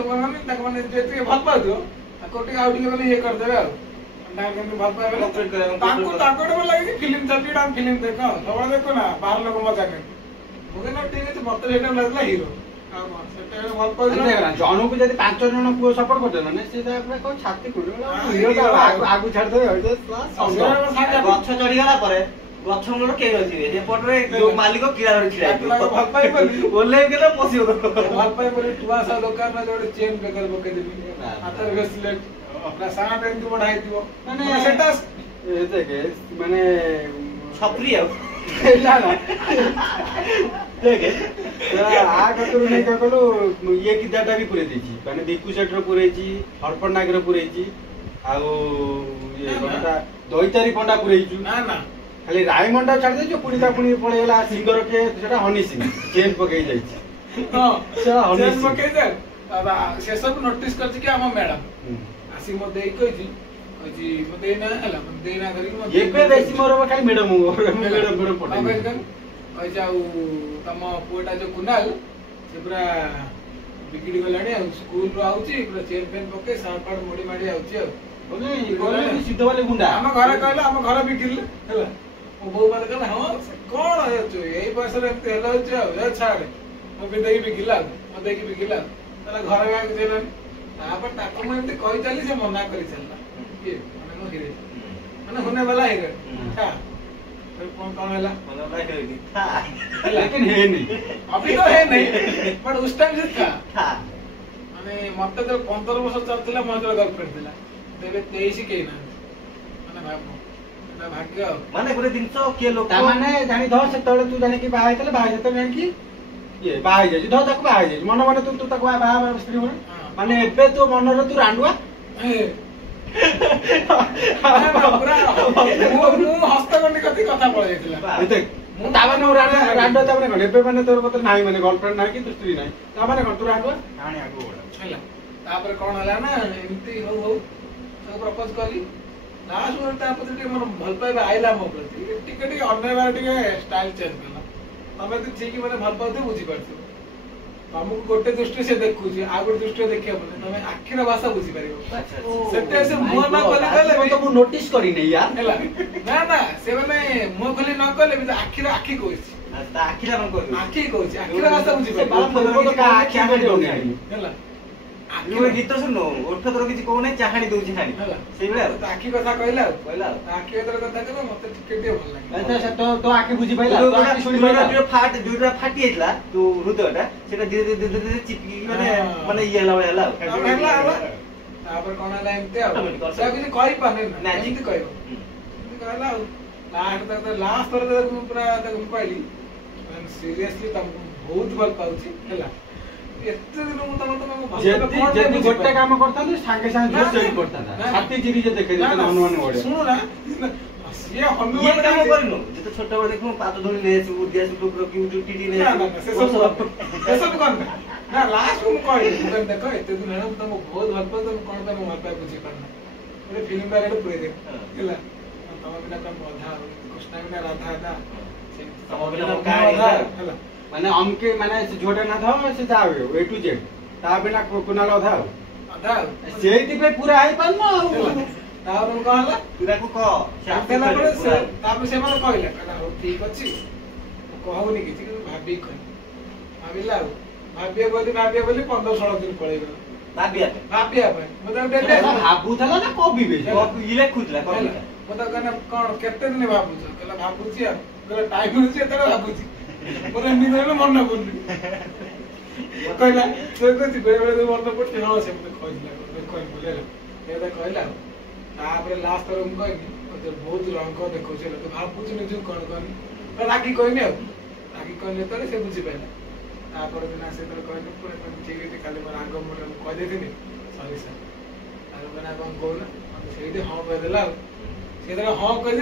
सब माने जे भल पाउ कोटी आउ टिके माने ये कर देबे आ ना केन भल पाए ताको ताको लगे फिल्म चलती हम फिल्म देखो सब देखो ना बाहर लोग मजा कर मुझे ना ठीक है मत सेटा लगला हीरो सेटा भल पाउ जन को जदी 5 जन पुओ सपोर्ट करते माने से को छाती खुले हीरो आगु छाड़ देबे गछ चढ़ी गला परे गछ मूल के रहिबे जे पटरे मालिक कीड़ा रही छिड़ा भल पाए बोली ओले गेले पसियो भल पाए बोली टुआ सा दुकान में जोड़े चेन बेकर बके देबी हातर ब्रेसलेट अपना सारा टाइम तो बढ़ाई दियो माने सेटा ए देखे माने छपरी आ ना ना देखे आ कतरु नै कहलो ये की डाटा भी पुरे देछि माने बिकु सेट रो पुरेछि हरपन नाग रो पुरेछि आ ये कोनटा दोईतारी पंडा पुरेछि ना ना खाली रायमंडा छाड़ दे जो पुणीता पुणी पळेला सिंगर के सेटा हनी सिंह चेन पकई जाइछि हां सेटा हनी चेन सिंह पकई दे बाबा से सब नोटिस करछि कि हम मैडम आसी मो देई कहिछि मो देई ना हला मो देई ना करी मो एबे बेसी मोर खाली मैडम मैडम पटाई कहि जाऊ तम पुएटा जो कुनाल से पूरा बिगड़ी गलाणी स्कूल रो आउछि पूरा चेन पेन पके सार पाड़ मोडी माडी आउछि बोले बोले सिद्ध वाले गुंडा हम घरे कहला हम घर बिकिल हला ओ बो बात कहला हां कोन है छु एई पैसा रे तेल छु ए छाड़ मो भी देई बिकिला मो देई बिकिला तला घर में देलन तापर ताको मैं एमती कहि चली से मना करि चलला ये माने नो हिरे माने होने वाला हिरे हां फिर कौन होला मतलब लाइक होगी था लेकिन है नहीं अभी तो है नहीं बट उस टाइम से था था माने मत तो 15 वर्ष चलतिला मोर गर्लफ्रेंड थिला तेबे 23 के ना माने भाबो एटा भाग्य माने गोटे जिंस के लोक ता माने जानी धर से तळे तू जाने की बाहाय तले बाहाय जत जानि की ये बाहाय जाय धर ताको बाहाय जाय मन मन तू ताको बाहाय स्त्री माने एबे तो मन रे तू रांडुआ पूरा मु हस्तगंडी कथि कथा पळे जायतिला देख ता माने रांडुआ ता माने कोन एबे माने तोर पत्र नाही माने गर्लफ्रेंड नाही की तू स्त्री नाही ता माने कोन तू रांडुआ कहानी आगो बडा हैला तापर कोन हला ना एमती हो हो सब प्रपोज करी लास्ट में ता पत्र मन भल पाए आइला मो प्रति टिके टिके अन्य बार टिके स्टाइल चेंज करला तमे तो ठीक माने भल पाउते बुझी पारछु हमको गोटे दृष्टि से देखु छी आ गोटे दृष्टि देखियो माने तमे आखिर भाषा बुझी परिबो सेते से मुह ना कले तो मु नोटिस करी नै यार हैला ना ना से माने मुह खोली न कले भी आखिर आखि कहछि ता आखिरा मन को आखि कहछि आखिर भाषा बुझी से बाल परिबो तो का आखि आगे दोनी हैला आखिर गीत सुनो ओठ तर किछि को नै चाहाणी दोछि खाली हैला सेई बेला तो आखि कथा कहला कहला आखि एतर कथा कहला मते टिके टिके भल लागे अच्छा तो तो आखि बुझी पाइला तो आखि सुनि जो पाइला फाट जोटा फाटी आइतला तो हृदयटा सेटा धीरे धीरे धीरे चिपकी माने माने ये हला तापर कोन हला एमते आ से किछि कहि पाने ना एमते कहबो कहला लास्ट तक लास्ट तर तक पूरा तक पाइली सीरियसली तुमको बहुत भल पाउची हैला एते दिन मु तम जति गोटे काम करता तो संगे संगे जोर से करता छाती चिरी जे देखे देता हनुमान ओडे सुनो ना ये हनुमान ये काम करनो जे तो छोटा बड़ देखो पात धोनी ले से उड़ गया से टोक की टीटी ले से सब कर ना लास्ट में कहि तुम देखो एते दिन हम तुम बहुत भल पाउ तुम कोन तुम भल पाए बुझी पाना ओरे फिल्म डायरेक्ट पूरे दे हैला तुम बिना कम राधा कृष्ण बिना राधा था तुम बिना कहानी हैला माने हमके माने से झोटे ना था से जावे ए टू जेड ता बिना कुनाल था आधा सेति पे पूरा आइ पालनो तापर कहला पूरा को कह साथेला परे से तापर से मन कहला कहला हो ठीक अछि कहउनी किछि कि भाबी कहि भाबिला भाबिए बोली 15-16 दिन पळेगा भाबिया पे मतलब डेले भाबू थला ना कभी बे इले खुदला कहला मतलब कने कोन केते दिन भाबू छ कहला भाबूची आ कहला टाइम होछि त भाबूची बोले निदेले मन न बोलली कहला तो कथि बेरे बेरे मन पड़ते हां से मते कहला कोइ बोले एदा कहला तापर लास्ट तर हम कहनी तो बहुत रंग देखौ छै तो भाबूची ने जो कोन कोन राखी कहनी राखी कहनी त से बुझी पाइला तापर बिना से तर कहनी पुरा ठीक है खाली मन आगम मन कह देथिनी सॉरी सर आरो बना कोन कहला सेठी हां कह देला से तर हां कह